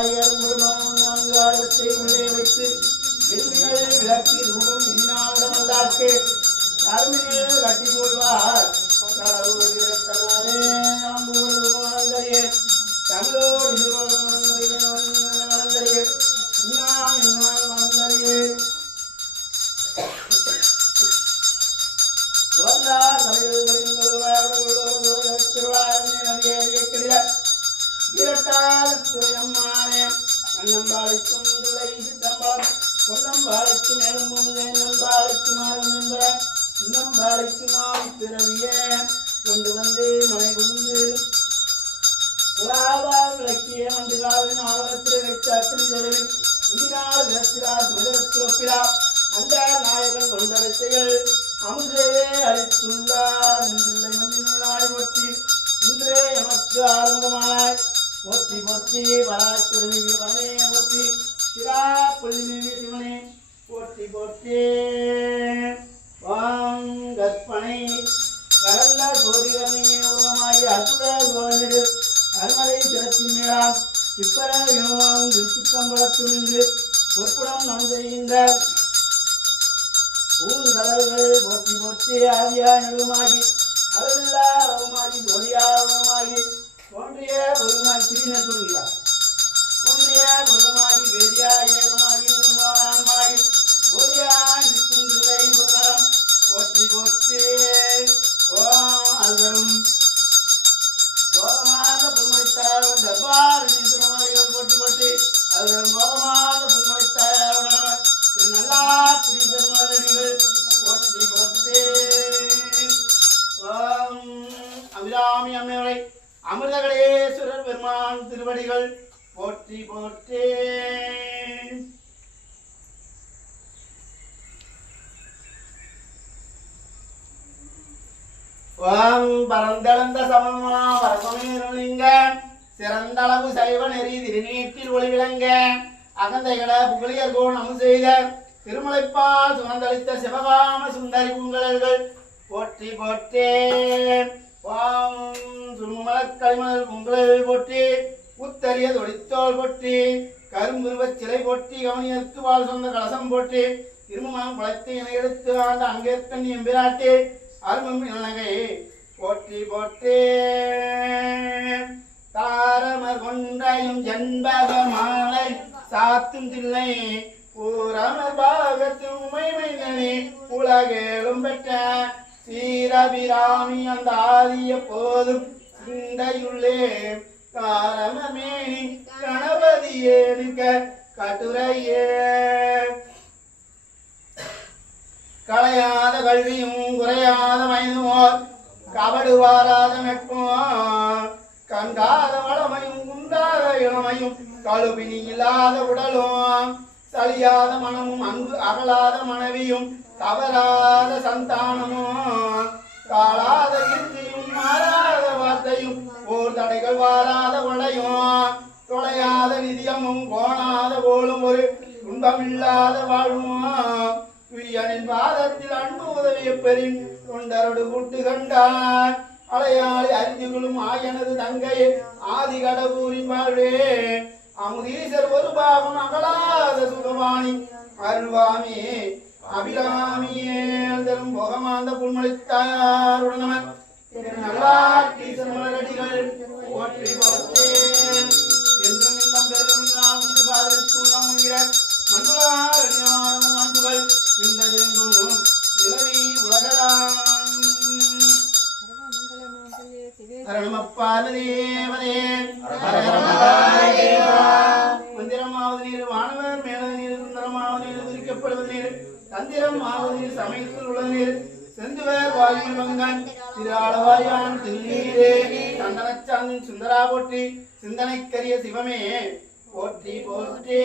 ஆயிரம் குடும்பம் நான்கு ஆயிரத்தை உள்ளே வைத்து விளக்கி ரூபம் கட்டி போடுவார் அண்ணம்பாளைக்கு அன்னம்பாளைக்கும் இது சித்தம்பாள் பொன்னம்பாளைக்கு மேலும் முன்னே நம்பாளைக்கு மாறும் என்ப இன்னம்பாளைக்கு மாறி பிறவியே கொண்டு வந்து மனை கொண்டு. உலாவா விளக்கிய வந்து காவின் ஆவணத்தில் வைத்த அத்தனை தெருவில் முடினால் விளக்கிறார் முதலத்தில் ஒப்பிடா அந்த நாயகன் கொண்டரசைகள் அமுதவே அளித்துள்ளார் என்றில்லை மஞ்சினுள்ளாய் ஒட்டி இன்றே எமக்கு ஆரம்பமானாய் போற்றி போற்றி வராய் திருமி கரந்த சோதிகரணிய உருவமாகி அற்புத சோழனிடு அருமலை சிறத்தின் மேலாம் இப்பர யுணவாம் திருச்சிற்றம்பலத்துணிந்து பொற்புடம் நம் பூங்கடல்கள் போற்றி போற்றி ஆதியா நடுமாகி அளவில்லா அளவுமாகி தோன்றிய ஓம் கோபமாக போகமாக புன்மைத்தார் தர்பார் போட்டி போட்டி. அவர்கள் கோபமாக புன்மைத்தார் நல்லா திரு போட்டி போட்டு. அபிராமி அம்மையரை அமிர்தகடேஸ்வரர் பெருமான் திருவடிகள் போற்றி போற்றி ஓம் பரந்தெழுந்த சமமா பரமேருளிங்க சிறந்தளவு சைவ நெறி திருநீட்டில் ஒளிவிளங்க அகந்தைகளை புகழியர் கோண் செய்த திருமலைப்பால் சுமந்தளித்த சிவகாம சுந்தரி புங்கழல்கள் போற்றி போற்றி. ஓம் சுருமலக் களிமலர் புங்கழல் போற்றி உத்தரிய தொடித்தோல் போற்றி கரும்புருவச் சிலை போற்றி கவனியத்து வாழ் சொந்த கலசம் போற்றி திருமணம் குளத்தை என எடுத்து ஆண்ட அங்கேற்கண் எம்பிராட்டி அருமம் இலங்கை போற்றி போற்றி தாரமர் கொன்றையும் ஜன்பக மாலை சாத்தும் தில்லை. பூரமர் பாகத்து உமை உமைமைந்தனே உலகேலும் பெற்ற சீரபிராமி அந்த ஆதிய போதும். சிந்தையுள்ளே காரமேனி கணபதியே நிற்க கட்டுரையே. களையாத கல்வியும் குறையாத மைதுமோர் கபடு வாராத நட்பும் கண்டாத வளமையும் குண்டாத இளமையும் கழுபினி இல்லாத உடலும் சலியாத மனமும் அன்பு அகலாத மனைவியும் தவறாத சந்தானமும் காளாத கீர்த்தியும் மாறாத வார்த்தையும் ஓர் தடைகள் வாராத கொடையும் தொலையாத நிதியமும் கோணாத போலும் ஒரு துன்பமில்லாத வாழ்வும் துரியனின் பாதத்தில் அன்பு உதவிய பெரின் தொண்டரோடு கூட்டு கண்டார். அலையாளி அறிஞ்சுகளும் ஆயனது தங்கை ஆதி கடவுரின் வாழ்வே. அமுதீசர் ஒரு பாகம் அகலாத சுகவாணி. அருள்வாமி அபிராமியே தரும் போகமாந்த புன்மொழித்தாருடன் நம நல்லாட்டீசர் மலரடிகள் போற்றி. என்றும் இன்பம் பெருகும் ஹரணமப்பாதேவனே மந்திரமாவது நீர் வானவர் மேலது நீர் சுந்தரமாவது நீர் குறிக்கப்படுவது நீர் தந்திரம் ஆவது நீர் சமயத்தில் உள்ள நீர் செந்துவர் வாயில் வங்கன் திரு ஆளவாயான் திருநீரே. சந்தனச்சாந்தின் சுந்தரா போற்றி சிந்தனைக்கரிய சிவமே போற்றி போற்றே